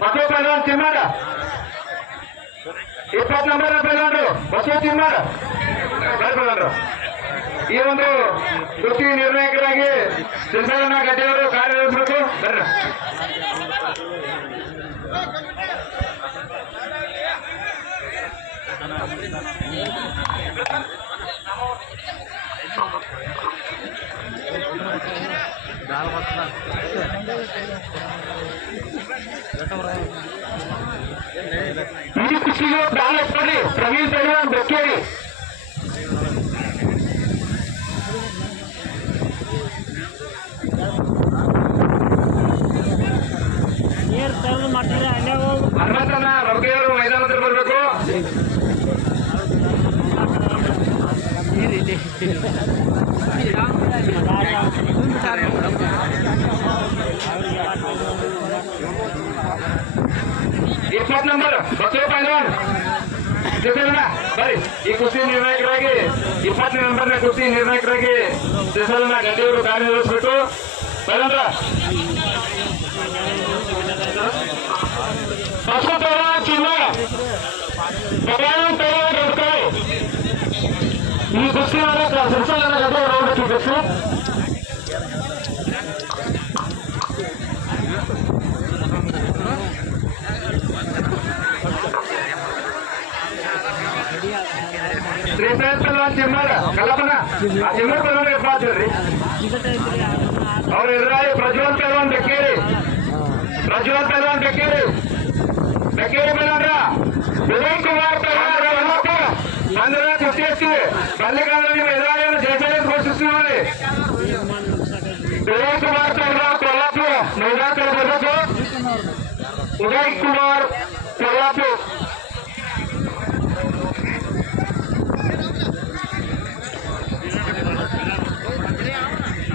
ಬಸವ ಪೈಲ್ವಾನ್ ತಿಮ್ಮಾರ 20 number ಪೈಲ್ವಾನ್ರು Basava ತಿಮ್ಮಾರ ಪೈಲ್ವಾನ್ರು ಈ ಒಂದು ಕುಸ್ತಿ ನಿರ್ಣಾಯಕರಾಗಿ ಸಿದ್ದಣ್ಣ ಗಡ್ಡೆಯವರು ಕಾರ್ಯನಿರ್ವಹಿಸಬೇಕು. ಬರ್ರಿ ಈ ಕುಸ್ತಿಗೆ ದಾನ ಕೊಡಿ ಪ್ರವೀಣ್ ಪೈಲ್ವಾನ್ ಬೆಕ್ಕೇರಿ. ಹನುಮಂತನ ರವಿಯವರು ಮೈದಾನದಲ್ಲಿ ಬರಬೇಕು. ಇಪ್ಪತ್ತು ನಂಬರ್ ಬಸವ ಪೈಲ್ವಾನ್ ಬರೀ ಈ ಕುಸ್ತಿ ನಿರ್ಣಾಯಕರಾಗಿ 20ನೇ ನಂಬರ್ನ ಕುಸ್ತಿ ನಿರ್ಣಾಯಕರಾಗಿ ಸಿದ್ದಣ್ಣ ಗಡ್ಡೆಯವರು ಕಾರ್ಯನಿರ್ವಹಿಸಬೇಕು. ಪೈಲ್ವಾನ್ರ ಬಸವ ಪೈಲ್ವಾನ್ ಚಿನ್ನ ಪೈಲ್ವಾನ್ ರೊಡ್ಕಾಯಿ ಈ ಕುಸ್ತಿ ಸಿದ್ದಣ್ಣ ಗಡ್ಡೆಯವರು ಹೋಗಬೇಕು. ಶ್ರೀಶೈಲ್ ಪೈಲ್ವಾನ್ ಚಿಮ್ಮರ್ ಕಲ್ಲಪ್ಪನ ಆ ಚಿಮ್ಮರ್ ಪೈಲ್ವಾನ್ ಎಪ್ಪಾದ್ರಿ ಅವ್ರ ಎದುರಾಗಿ ಪ್ರಜ್ವಲ್ ಪೈಲ್ವಾನ್ ಬೆಕ್ಕೇರಿ ಬೆಕ್ಕೇರಿ ಪೈಲ್ವಾನ್ರ ವಿಜಯ್ ಕುಮಾರ್ ಪೈಲ್ವಾನ್ ಅಂದ್ರೆ ಕುಸ್ತಿ ಹಚ್ಚಿದೆ ಕಲ್ಲಿಗಾಲದಲ್ಲಿ ನಿಮ್ಮ ಎದುರಾಳಿಯನ್ನು ಜಯಶಾಲಿ ಘೋಷಿಸ್ತೀವಿ ನೋಡಿ. ವಿಜಯ್ ಕುಮಾರ್ ಪೈಲ್ವಾನ್ ಕೊಲ್ಲಾಪುರ ಮೈದಾನ ಬರಬೇಕು. ಉದಯ್ ಕುಮಾರ್ ಕೊಲ್ಲಾಪುರ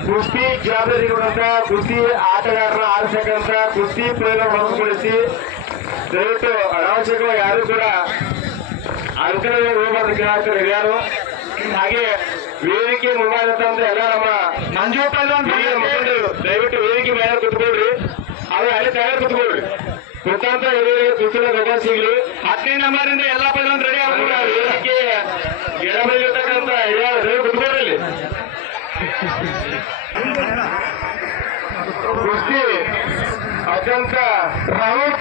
ಕುಸ್ತಿ ಜವಾಬ್ದಾರಿಗಳಂತ ಕುಸ್ತಿ ಆಟಗಾರನ ಆರಿಸಕ್ಕಂತ ಕುಸ್ತಿ ಪೈಲ್ವಾನ್ ಹೊರತುಪಡಿಸಿ ದಯವಿಟ್ಟು ಅನಾವಶ್ಯಕವಾಗಿ ಯಾರು ಕೂಡ ಅಂಕಣದಲ್ಲಿ ಹೋಗಬಾರ್ದು ಕೇಳ್ತಾರೆ ಯಾರು. ಹಾಗೆ ವೇದಿಕೆ ಮೊಬೈಲ್ ಅಂತ ಎಲ್ಲ ನಮ್ಮ ಮಂಜು ಪೈಲ್ವಾನ್ ದಯವಿಟ್ಟು ವೇದಿಕೆ ಮೇಲೆ ಕುತ್ಕೊಳ್ರಿ. ಅದು ಅಲ್ಲಿ ತಯಾರು ಕುತ್ಕೊಳ್ರಿ. ಕುತ್ತಂತ ಹಿರಿಯರಿಗೆ ಕುಸ್ತಿನ ಗಮನ ಸಿಗ್ಲಿ. 10ನೇ ನಂಬರಿಂದ ಎಲ್ಲ ಪೈಲ್ವಾನ್ ರೆಡಿ ಆಗ್ಬಿಡ ವೇದಿಕೆ ಎಡಬಲಿರ್ತಕ್ಕಂಥ ಹಿರಿಯರು ಕುತ್ಕೊಳ್ರಿ. ಕುಸ್ತಿ ಅತ್ಯಂತ ರಾಹುಲ್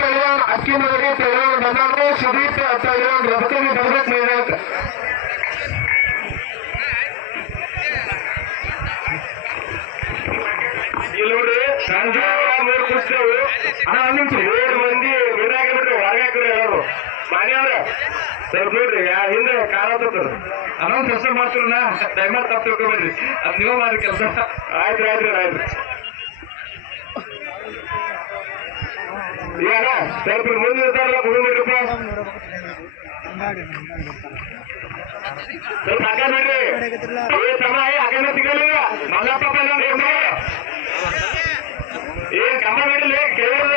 ಪೈಲ್ವಾನ್ ಅಕ್ಕಿನವರಿಗೆ ಪೈಲ್ವಾನ್ ಬಂದ್ರೆ ಸುದೀಪ್ ಪೈಲ್ವಾನ್ ರಫಕಲ್ಲಿ ಬರ್ಬೇಕು ಮೈದಾನಕ್ಕೆ. ಇಲ್ಲಿ ನೋಡ್ರಿ ಸಂಜೆ 3 ಕುಸ್ತಿಗಳು 7 ಮಂದಿ ವಿನಾಯಕ ಬಿಟ್ರೆ ಹೊರಗೆ ಹಾಕಿರಿ ಎಲ್ಲರೂ ಮಾನ್ಯವ್ರ ಸ್ವಲ್ಪ ನೋಡ್ರಿ ಹಿಂದೆ ಕಾಣತ್ತದ ಅನೌನ್ಸ್ ಹೆಸರು ಮಾಡ್ತೀರ ನಾ ದಯಮಾಡಿ ತಪ್ಪು ತಿಳ್ಕೊಬೇಡ್ರಿ. ಅದ್ ನೀವು ಮಾಡ್ರಿ ಕೆಲಸ. ಆಯ್ತು ಇವಾಗ ಸ್ವಲ್ಪ ಮುಂದೆ ಇರ್ತಾರಲ್ಲ ಮುಗಿದ್ಬಿಟ್ರಪ್ಪ ಸ್ವಲ್ಪ ಹಾಕ ನೋಡ್ರಿ. ಏ ಸಮಯ ಹಾಕಂದ್ರೆ ಸಿಗಲಿಲ್ಲ ಮಲ್ಲಪ್ಪ ಪೈಲ್ವಾನ್ ಏನ್ ಕಮ್ಮ ನೋಡಿಲ್ಲ ಕೇಳಿಲ್ಲ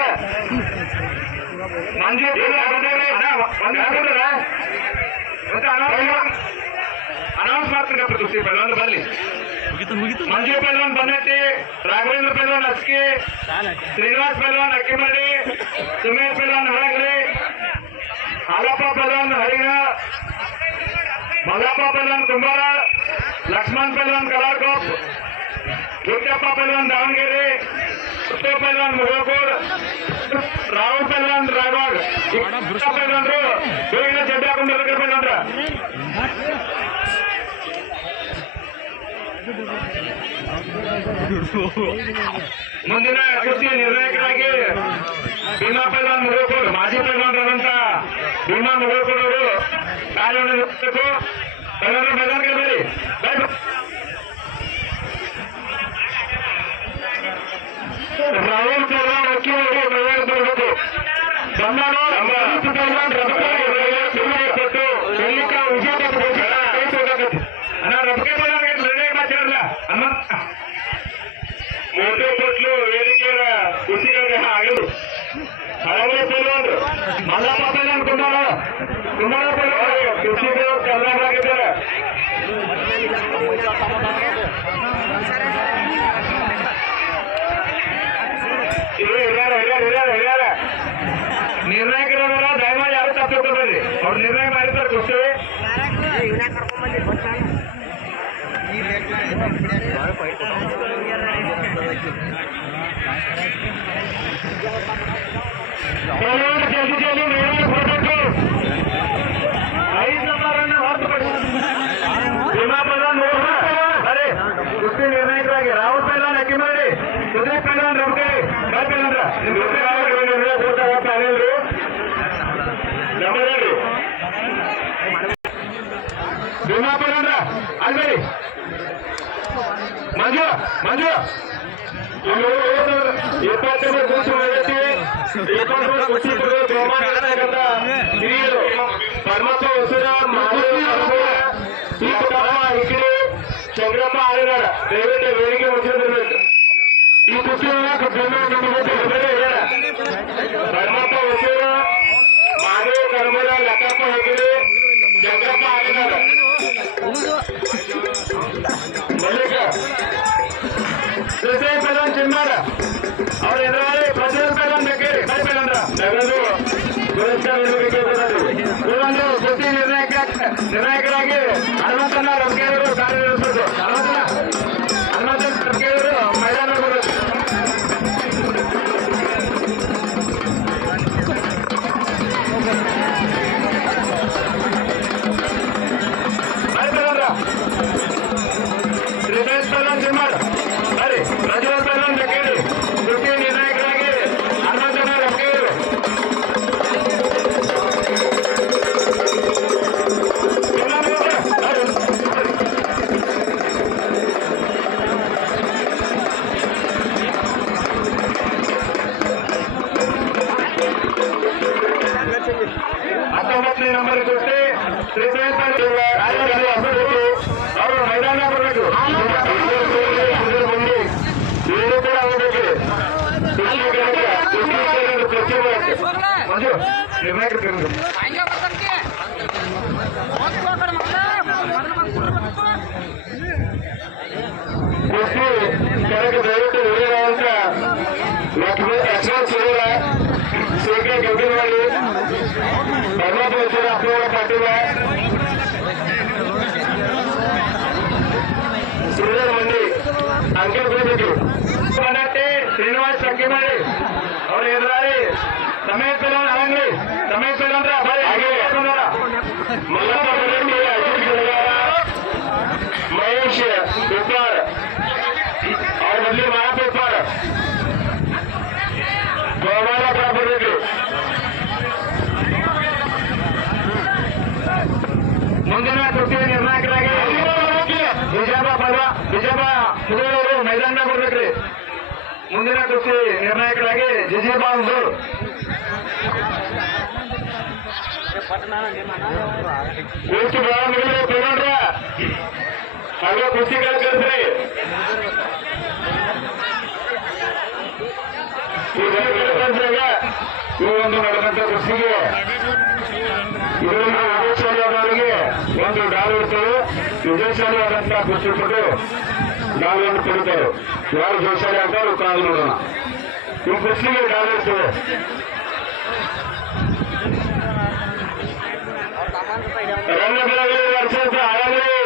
ಮಂಜು ಅನೌನ್ಸ್ ಮಾಡ್ತೀನಿ ಕುಸ್ತಿ ಪೈಲ್ವಾನ್ ಬರ್ಲಿ. ಮಂಜು ಪೈಲ್ವಾನ್ ಬನ್ನಟ್ಟಿ, ರಾಘವೇಂದ್ರ ಪೈಲ್ವಾನ್ ಅಸ್ಕಿ, ಶ್ರೀನಿವಾಸ್ ಪೈಲ್ವಾನ್ ಅಕ್ಕಿಮಳ್ಳಿ, ಸುಮೇಶ್ ಪೈಲ್ವಾನ್ ಹಳಗಲಿ, ಹಾಲಪ್ಪ ಪೈಲ್ವಾನ್ ಹರಿಗ, ಮಲ್ಲಪ್ಪ ಪೈಲ್ವಾನ್ ಕುಂಬಾರ, ಲಕ್ಷ್ಮಣ್ ಪೈಲ್ವಾನ್ ಕಲಾರ್ಕೋಪ್, ಗುಡ್ಡಪ್ಪ ಪೈಲ್ವಾನ್ ದಾವಣಗೆರೆ, ಉತ್ತಮ ಪೈಲ್ವಾನ್ ಮುಗೋಕೋಡ್, ರಾಹುಲ್ ಪೈಲ್ವಾನ್ ರಾಯಬಾಗ್. ಪೈಲ್ವಾನ್ರು ಬೇಗನೆ ಜಡ್ಡಿ ಹಾಕೊಂಡು ಪೈಲ್ವಾನ್ರ ಮುಂದಿನ ಕುಸ್ತಿ ನಿರ್ಣಾಯಕರಾಗಿ ಭೀಮಾ ಪೈಲ್ವಾನ್ ಮುಗೋಕೋಡ್ ಮಾಜಿ ಪೈಲ್ವಾನ್ರಾದಂತ ಭೀಮಾ ಮುಗೋಕೋಡ್ ಅವರು ಕಾರ್ಯನಿರ್ವಹಿಸಬೇಕು. ಪೈಲ್ವಾನ್ರ ಮೈದಾನಕ್ಕೆ ಬನ್ನಿ. ರಾಹುಲ್ ಪೈಲ್ವಾನ್ ಅಕ್ಕಿ ಅವರು ಮೈದಾನ ಬರಬೇಕು. ಮೋಟೆ ಕೊಟ್ಲು ವೇದಿಕೆಯ ಕುಸ್ತಿಗಳಿಗೆ ಆಗಲು ಹಳವೇ ಪೈಲ್ವಾನ್ ಮಲ್ಲಪ್ಪ ಪೈಲ್ವಾನ್ ಕುಂಬಾರ ಪೈಲ್ವಾನ್ ಕುಸ್ತಿಗೆ ಕಲ್ಲಾಗಿದ್ದಾರೆ. ಜಲ್ದಿ ಜಲ್ದಿ ಬರಬೇಕು. 5 ನಂಬರನ್ನು ಹೊರತುಪಡಿಸಿ ಭೀಮಾಪದ ಬರೀ ಕುಸ್ತಿ ನಿರ್ಣಾಯಕರಾಗಿ ರಾಹುಲ್ ಪೈಲಾನ್ ಅಕ್ಕಿ ಮಾಡಿ ಸುದೀಪ್ ಪೈಲಾನ್ ರಮಕರಿ ಬರ್ಬೇಕಂದ್ರ ಪ್ಯಾನೆಲ್ರಿ ನಮ್ಮದ್ರಿ ಭೀಮಾಪದ ಅಂದ್ರ ಅಲ್ಬೇಡಿ ಮಂಜು ಮಂಜು 20 ಕುಸ್ತಿ ಮಾಡೈತಿ. 20 ಕುಸ್ತಿ ಹಿರಿಯರು ಪರಮಪ್ಪ ಹೊಸೂರ ಇಕಡೆ ಚಂದ್ರಪ್ಪ ಆಳಿದಾರ ದಯವಿಟ್ಟು ವೇದಿಕೆ ಮುಗಿಸಿರ್ಬೇಕು. ಈ ಕುಸ್ತಿ ಪರಮಪ್ಪ ಹೊಸೂರ ಮಾದೇವ್ ಕರ್ಮೂರ ಲಕ್ಕಪ್ಪ ಹೆಗಡೆ ಚಂದ್ರಪ್ಪ ಆಳಿದಾರ ಮಲ್ಲಿಕ ಪ್ರಸೇನ್ ಪೈಲಾನ್ ಚಿನ್ಮಾರ ಅವ್ರ ಎದುರಾಳಿ ಪ್ರಜ್ವಲ್ ಪೈಲಾನ್ ಬೇಕೇರಿ ಬೈ ಪೈಲಾನ್ರ ನಗದು ಪುರಸ್ಕಾರ ನೀಡಬೇಕು. ಕುಸ್ತಿ ನಿರ್ಣಾಯಕರಾಗಿ ಹನುಮಂತನ ರಮಕೇರವರು ಕಾರ್ಯನಿರ್ವಹಿಸಬೇಕು. ಹನುಮಂತನ ರಮಕೇರವರು ಮೈದಾನ ಬರಬೇಕು. ಬೈ ಪೈಲಾನ್ರ ಶ್ರೀಧೇಶ್ ಪೈಲಾನ್ ಚಿನ್ಮಾರ ಬರೀ ಪ್ರಜ್ವಲ್ ಪೈಲಾನ್ ಬೇಕೇರಿ ಕುಸ್ತಿ ನಿರ್ಣಾಯಕರಾಗಿ ಹನುಮಂತನ ರಮಕೇರವರು ಹತ್ತೊಂಬತ್ತನೇ ನಂಬರ್ ಕುಸ್ತಿ ಅವರು ಮೈದಾನ ಬರಬೇಕು. ಏನು ಕೂಡ ಆಗಬೇಕು. ಮಂಜು ನಿರ್ಣಾಯಕರು ಕುಸ್ತಿ ಕೆಳಗೆ ದಯವಿಟ್ಟು ಉಳಿಯುವಂತ ಲಕ್ಷ್ಮಣ್ ಸುರೇರ ಶೇಖರ ಗಂಗನವಾಡಿ ಪರಮಾಪುರ ಅಪ್ಪಗಳ ಪಾಟೀಲ ಸುರೇರ್ ಮಂಡಿ ಅಂಕಲ್ ಹೋಗ್ಬೇಕು. ಮನಾಟೆ ಶ್ರೀನಿವಾಸ್ ಅಕ್ಕಿ ಮಾಡಿ ಅವ್ರ ಎದುರಾಳಿ ಸಮೇತ್ ಪೈಲಾನ್ ಅವಂಗ್ಲಿ ಸಮೇತ್ ಪೈಲಾನ್ರ ಬರೀ ಮಲ್ಲಪ್ಪ ಬರಟ್ಟಿ ಅಜಿತ್ ಗಿಳಗಾರ ಮಹೇಶ್ ಉಪ್ಪಾರ್ ಅವ್ರ ಬದಲಿ ಮಾರಪ್ಪ ಉಪ್ಪಾರ್ ಗೋಪಾಲ ಬರಬೇಕು. ಮುಂದಿನ ಕುಸ್ತಿ ನಿರ್ಣಾಯಕರಾಗಿ ಬಿಜಾಬ ಮುದೂರವರು ಮೈದಾನ ಬರ್ಬೇಕ್ರಿ. ಮುಂದಿನ ಕುಸ್ತಿ ನಿರ್ಣಾಯಕರಾಗಿ ಜಿಜಿಬಾ ಮುದೂರ್ ಕುಸ್ತಿ ಬಹಳ ಮುಗಿದ್ರೆ ತಗೊಂಡ್ರ ಹಾಗೆ ಕುಸ್ತಿಗಳು ಕಲ್ಸ್ರಿ. ಇವು ಒಂದು ನಡೆದಂತ ಕುಸ್ತಿಗೆ ಇದರಿಂದ ವಿಜಯಶಾಲಿಯಾದವರಿಗೆ ಒಂದು ಡಾಲ್ ಇರ್ತದೆ. ವಿಜಯಶಾಲಿಯಾದಂತಹ ಕುಸ್ತಿ ಕೊಟ್ಟು ಡಾಲನ್ನು ಕೊಡುತ್ತಾರೆ. ಯಾರು ಜಯಶಾಲಿ ಅಂತ ಕಾದು ನೋಡೋಣ. ಈ ಕುಸ್ತಿಗೆ ಡಾಲ್ ಇರ್ತದೆ. ರಂಗಬೆಳಗೊಳ ವರ್ಷದ ಹಳಗಲಿ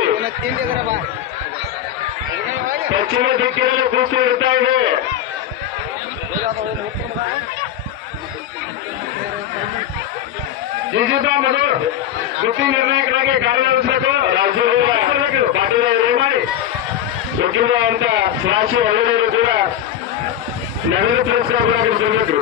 ಪಶ್ಚಿಮ ದಿಕ್ಕಿನಲ್ಲಿ ಕುಸ್ತಿ ಇರ್ತಾ ಇದೆ. ಜಿಜಿಬಾ ಮಧುರ್ ಕುಸ್ತಿ ನಿರ್ಣಾಯಕರಾಗಿ ಕಾರ್ಯನಿರ್ವಹಿಸಬೇಕು. ರಾಜ್ಯ ಪಾಟೀಲ್ ಅವರು ಮಾಡಿ ವಕೀಲ ಅಂತ ರಾಶಿ ಒಳ್ಳೆಯವರು ಕೂಡ ನಗರ ಪುರಸ್ಕಾರ ಕೂಡ ಕೊಡಬೇಕು.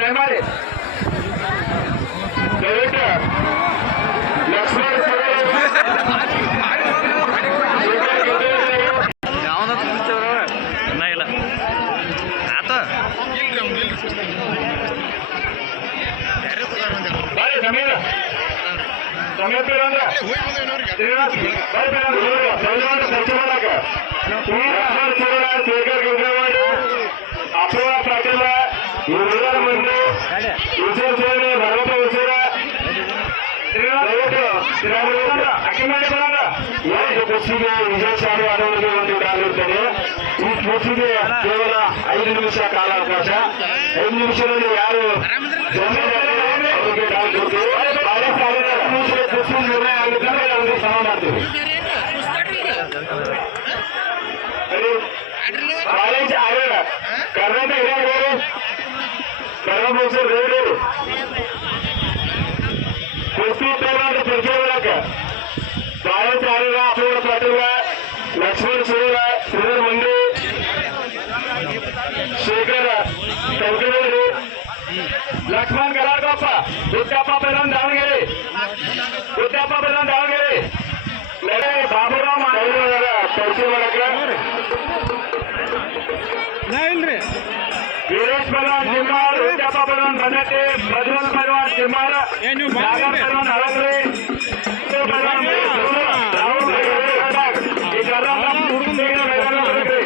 ದಯಮಾಡಿ ದಯವಿಟ್ಟು ಲಕ್ಷ್ಮಣ ಸಮೇತ ಶೇಖರ್ ಗಂಗವಾಡಿ ಅಪ್ಪವ ಪಾಟೀಲ ಮಂದಿ ವಿಜಯ ಸೇನೆ ಭರತ ಹೊಸೂರ ಒಂದು ಬಸ್ಸಿಗೆ ವಿಜಯಶಾಲಿ ಆದವರಿಗೆ ಒಂದು ಡಾಲ್ ಇರ್ತದೆ. ಈ ಬಸ್ಸಿಗೆ ಕೇವಲ 5 ನಿಮಿಷ ಕಾಲಾವಕಾಶ. 5 ನಿಮಿಷದಲ್ಲಿ ಯಾರು ಅವರಿಗೆ ಡಾಲ್ ಕೊಡ್ತೀವಿ. ನಿರ್ಣಯ ಆಗಿದ್ದರೆ ಅವರಿಗೆ ಸಮ ಮಾಡ್ತೀವಿ. ಕಾಲೇಜ್ ಆಗೋಣ ಕರ್ನಾಟಕ ಹಿರಿಯರು ಕರ್ನಾಟಕ ರೇಡಿಯೋ ಕುಸ್ತಿ ಪೈಲ್ವಾನ್ ಪರಿಚಯ ಮಾಡಕ ಕಾಲೇಜ್ ಆಗೋಣ ಅಪೂರ್ಣ ಪಾಟೀಲ, ಲಕ್ಷ್ಮಣ್ ಸುರೇಲ, ಶ್ರೀಧರ್ ಮಂಡಿ, ಶೇಖರ ಕಲ್ಕನೂರು, ಲಕ್ಷ್ಮಣ್ ಗಲಾಡ್ಕಪ್ಪ, ಗುದ್ದಪ್ಪ ಪೈಲ್ವಾನ್ ದಾವಣಗೆರೆ, ಗುದ್ದಪ್ಪ ಪೈಲ್ವಾನ್ ದಾವಣಗೆರೆ, ಬಾಬುರಾವ್ ಪರಿಚಯ ಮಾಡಕ ವೀರೇಶ್ ಪೈಲ್ವಾನ್ ಚಿಮ್ಮಾರ್, ಗುದ್ದಪ್ಪ ಪೈಲ್ವಾನ್ ಬನ್ನಟ್ಟಿ, ಪ್ರಜ್ವಲ್ ಪೈಲ್ವಾನ್ ಚಿಮ್ಮಾರ್, ನಾಗರ್ ಪೈಲ್ವಾನ್ ಹಳಗ್ರಿ, ಪೈಲ್ವಾನ್ ರಾಹುಲ್ ಈ ಕರ್ನಾಟಕ ಮೈದಾನ ಬರಬೇಕ್ರಿ.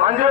ಮಂಜು